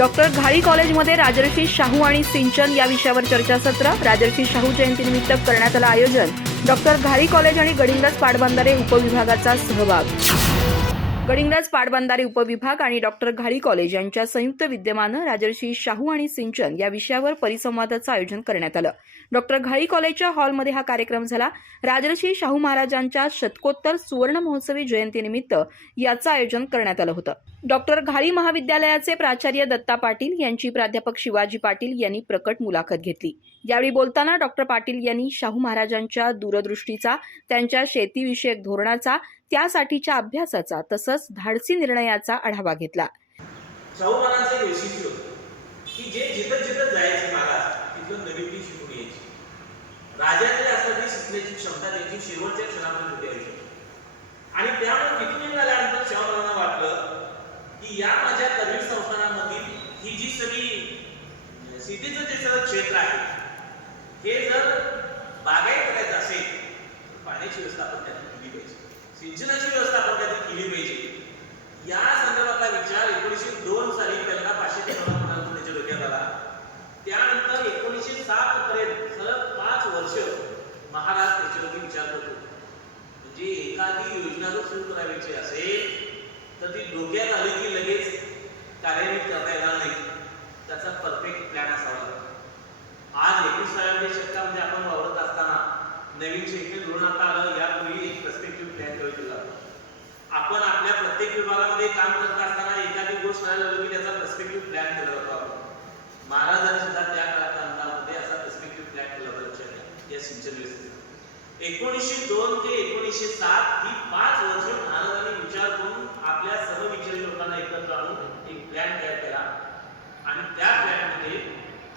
Doctor घाळी कॉलेजमध्ये राजर्षी शाहू आणि सिंचन या विषयावर चर्चासत्र. राजर्षी शाहू जयंतीनिमित्त करण्यात आलं आयोजन. डॉक्टर घाळी कॉलेज आणि गडिंग्लज पाटबंधारे उपविभागाचा सहभाग. गडिंग्लज पाटबंधारे उपविभाग आणि डॉक्टर घाळी कॉलेज यांच्या संयुक्त विद्यमानं राजर्षी शाहू आणि सिंचन या विषयावर परिसंवादाचं आयोजन करण्यात आलं. डॉक्टर घाळी कॉलेजच्या हॉलमध्ये हा कार्यक्रम झाला. राजर्षी शाहू महाराजांच्या शतकोत्तर सुवर्ण महोत्सवी जयंतीनिमित्त याचं आयोजन करण्यात आलं होतं. डॉक्टर घाळी महाविद्यालयाचे प्राचार्य दत्ता पाटील यांची प्राध्यापक शिवाजी पाटील यांनी प्रकट मुलाखत घेतली. यावेळी बोलताना डॉक्टर पाटील यांनी शाहू महाराजांच्या दूरदृष्टीचा, त्यांच्या शेतीविषयक धोरणाचा, त्यासाठीच्या अभ्यासाचा तसंच धाडसी निर्णयाचा आढावा घेतला. शाहू महाराजांचं वैशिष्ट्य होतं की जे जिथं जिथं जायचे महाराज तिथून नवीन ती शिकून यायची. राजाकडे असणारी शिकण्याची क्षमता त्यांची शेवटच्या क्षणापर्यंत होती आयुष्यात. आणि त्यामुळे तिथून निघाल्यानंतर शाहू महाराजांना वाटलं की या माझ्या कर्वी संस्थानामधील ही जी सगळी शेतीचं जे सगळं क्षेत्र आहे हे जर बागायत करायचं असेल तर पाण्याची व्यवस्था आपण त्यात केली पाहिजे, सिंचनाची व्यवस्था आपण त्यात केली पाहिजे. या संदर्भातला विचार 1902 साली त्यांना 513 त्याच्या डोक्यात आला. त्यानंतर 1907 पर्यंत सलग 5 वर्ष महाराज त्याच्यावरती विचार करतो. म्हणजे एखादी योजना जर सुरू करायची असेल तर ती डोक्यात आली की लगेच कार्यान्वित करता येणार नाही. त्याचा परफेक्ट प्लॅन असावा. आज 21व्या शतकामध्ये आपण वावरत असताना नवीन शैक्षणिक धोरण आता आलं. यापूर्वी एक पर्स्पेक्टिव्ह प्लॅन ठेवला. आपण आपल्या प्रत्येक विभागामध्ये काम करत असताना एखादी गोष्ट करायला लागलो की त्याचा पर्स्पेक्टिव्ह प्लॅन केला जातो. आपण महाराजांनी सुद्धा त्या काळामध्ये असा पर्स्पेक्टिव्ह प्लॅन केला होता. या सिंचन व्यवस्थेत 1902 ते 1907 ही 5 वर्ष महाराजांनी विचार करून आपल्या सर्व विचारी लोकांना एकत्र आणून एक प्लॅन तयार केला. आणि त्या प्लॅनमध्ये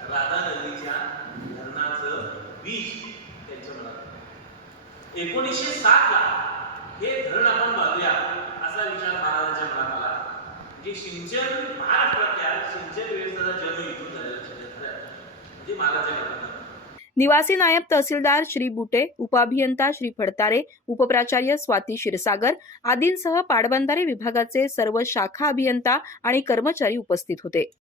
राधानगरीच्या धरणाचं बीज त्यांच्या मनात 1907 ला हे धरण आपण बांधूया असा विचार महाराजांच्या मनात आला. जे सिंचन महाराष्ट्रातल्या सिंचन व्यवस्थेचा जन्म इथून झालेला म्हणजे महाराजांच्या निवासी नायब तहसीलदार श्री बुटे, उपअभियंता श्री फडतारे, उपप्राचार्य स्वाती क्षीरसागर आदींसह पाटबंधारे विभागाचे सर्व शाखा अभियंता आणि कर्मचारी उपस्थित होते.